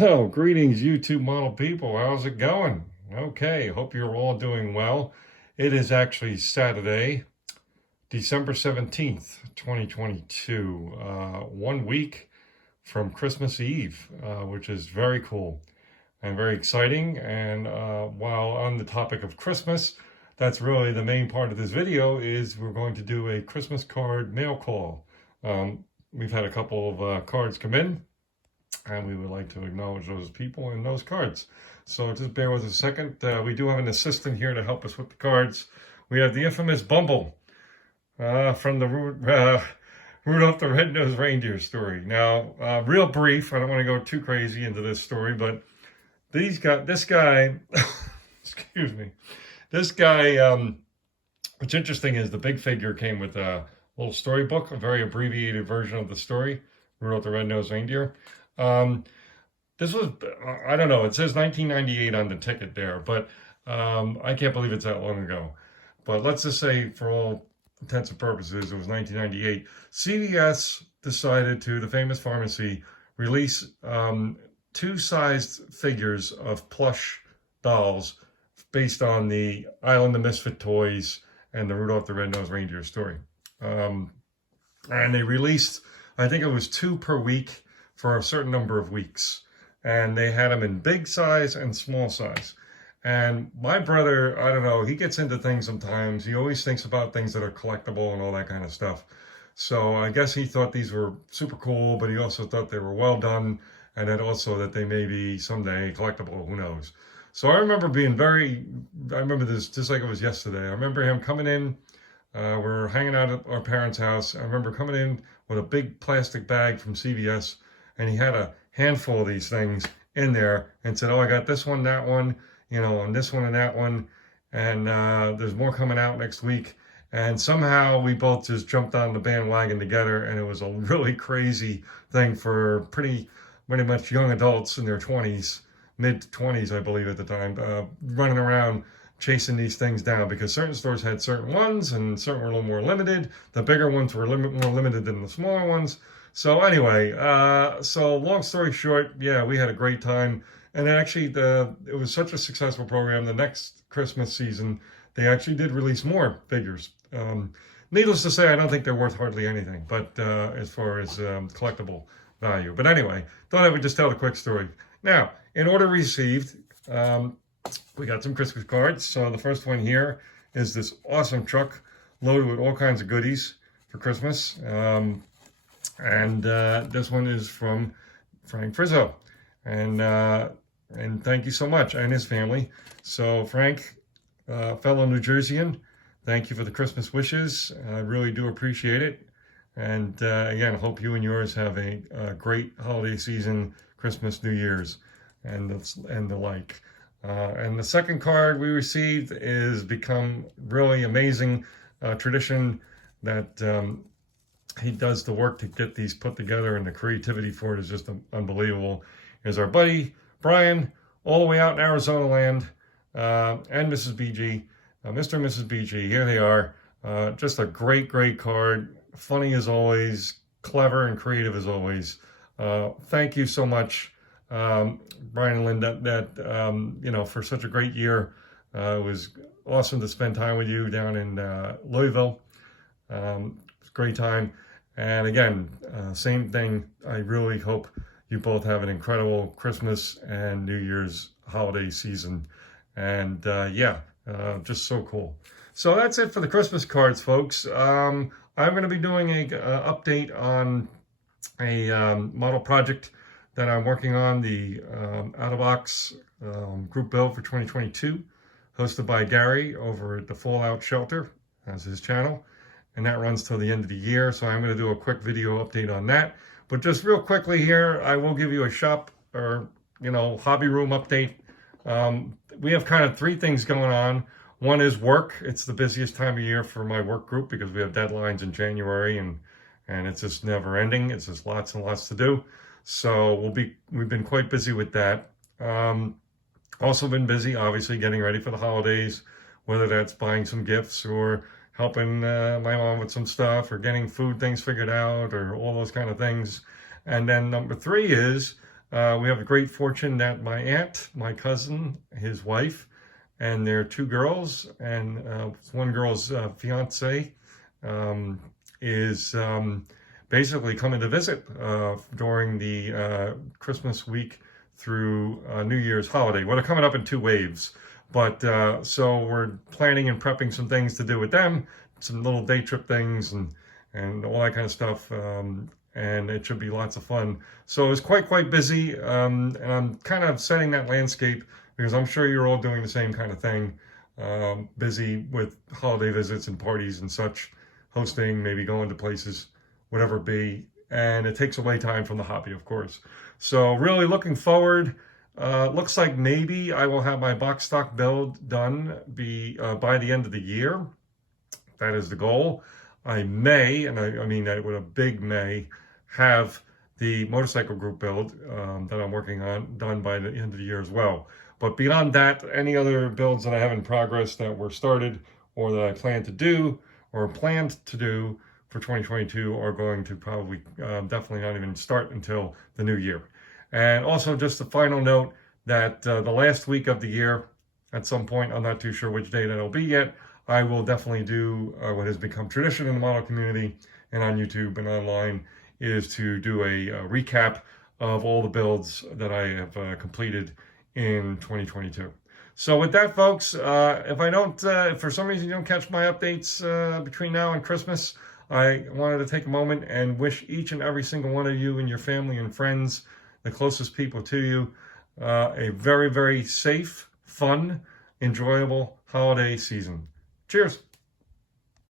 Well, greetings, YouTube model people. How's it going? Okay, hope you're all doing well. It is actually Saturday, December 17th, 2022, 1 week from Christmas Eve, which is very cool and very exciting. And while on the topic of Christmas, that's really the main part of this video is we're going to do a Christmas card mail call. We've had a couple of cards come in, and we would like to acknowledge those people and those cards. So just bear with us a second. We do have an assistant here to help us with the cards. We have the infamous Bumble from the Rudolph the Red-Nosed Reindeer story. Now, real brief. I don't want to go too crazy into this story, but this guy, excuse me, this guy. What's interesting is the big figure came with a little storybook, a very abbreviated version of the story, Rudolph the Red-Nosed Reindeer. This was, I don't know, it says 1998 on the ticket there, but I can't believe it's that long ago. But let's just say, for all intents and purposes, it was 1998. CVS decided to, the famous pharmacy, release two sized figures of plush dolls based on the Island of Misfit Toys and the Rudolph the Red-Nosed Reindeer story. And they released, I think it was 2 per week for a certain number of weeks. And they had them in big size and small size. And my brother, I don't know, he gets into things sometimes. He always thinks about things that are collectible and all that kind of stuff. So I guess he thought these were super cool, but he also thought they were well done, and then also that they may be someday collectible, who knows. So I remember I remember this just like it was yesterday. I remember him coming in. We're hanging out at our parents' house. I remember coming in with a big plastic bag from CVS, and he had a handful of these things in there and said, oh, I got this one, that one, and this one and that one. And there's more coming out next week. And somehow we both just jumped on the bandwagon together. And it was a really crazy thing for pretty much young adults in their 20s, mid 20s, I believe at the time, running around chasing these things down, because certain stores had certain ones and certain were a little more limited. The bigger ones were more limited than the smaller ones. So anyway, so long story short, yeah, we had a great time. And actually, it was such a successful program. The next Christmas season, they actually did release more figures. Needless to say, I don't think they're worth hardly anything, but as far as collectible value. But anyway, thought I would just tell a quick story. Now, in order received, we got some Christmas cards. So the first one here is this awesome truck loaded with all kinds of goodies for Christmas. And this one is from Frank Frizzo. And thank you so much, and his family. So Frank, fellow New Jerseyan, thank you for the Christmas wishes. I really do appreciate it. And again, hope you and yours have a great holiday season, Christmas, New Year's, and the like. And the second card we received is become really amazing tradition that he does the work to get these put together, and the creativity for it is just unbelievable. Is our buddy Brian, all the way out in Arizona land, and Mrs. BG, Mr. and Mrs. BG. Here they are. Just a great card. Funny as always, clever and creative as always. Thank you so much, Brian and Linda, for such a great year. It was awesome to spend time with you down in Louisville. It was a great time. And again, same thing. I really hope you both have an incredible Christmas and New Year's holiday season. And just so cool. So that's it for the Christmas cards, folks. I'm going to be doing a update on a model project that I'm working on, the out-of-box group build for 2022, hosted by Gary over at the Fallout Shelter as his channel. And that runs till the end of the year. So I'm going to do a quick video update on that. But just real quickly here, I will give you a shop or, hobby room update. We have kind of 3 things going on. One is work. It's the busiest time of year for my work group because we have deadlines in January and it's just never ending. It's just lots and lots to do. So we've been quite busy with that. Also been busy, obviously, getting ready for the holidays, whether that's buying some gifts or helping my mom with some stuff or getting food things figured out or all those kind of things. And then number 3 is We have the great fortune that my aunt, my cousin, his wife, and their two girls, and one girl's fiance is basically coming to visit during the Christmas week through New Year's holiday. Well, they're coming up in two waves, but so we're planning and prepping some things to do with them, some little day trip things and all that kind of stuff. And it should be lots of fun. So it's quite busy, and I'm kind of setting that landscape because I'm sure you're all doing the same kind of thing. Busy with holiday visits and parties and such, hosting, maybe going to places, whatever it be. And it takes away time from the hobby, of course. So really looking forward. Looks like maybe I will have my box stock build done by the end of the year. That is the goal. I may, and I mean that with a big may, have the motorcycle group build that I'm working on done by the end of the year as well. But beyond that, any other builds that I have in progress that were started or that I plan to do or planned to do for 2022 are going to probably definitely not even start until the new year. And also just a final note that the last week of the year, at some point, I'm not too sure which day that'll be yet, I will definitely do what has become tradition in the model community and on YouTube and online, is to do a recap of all the builds that I have completed in 2022. So with that, folks, if for some reason you don't catch my updates between now and Christmas, I wanted to take a moment and wish each and every single one of you and your family and friends, the closest people to you, a very safe, fun, enjoyable holiday season. Cheers.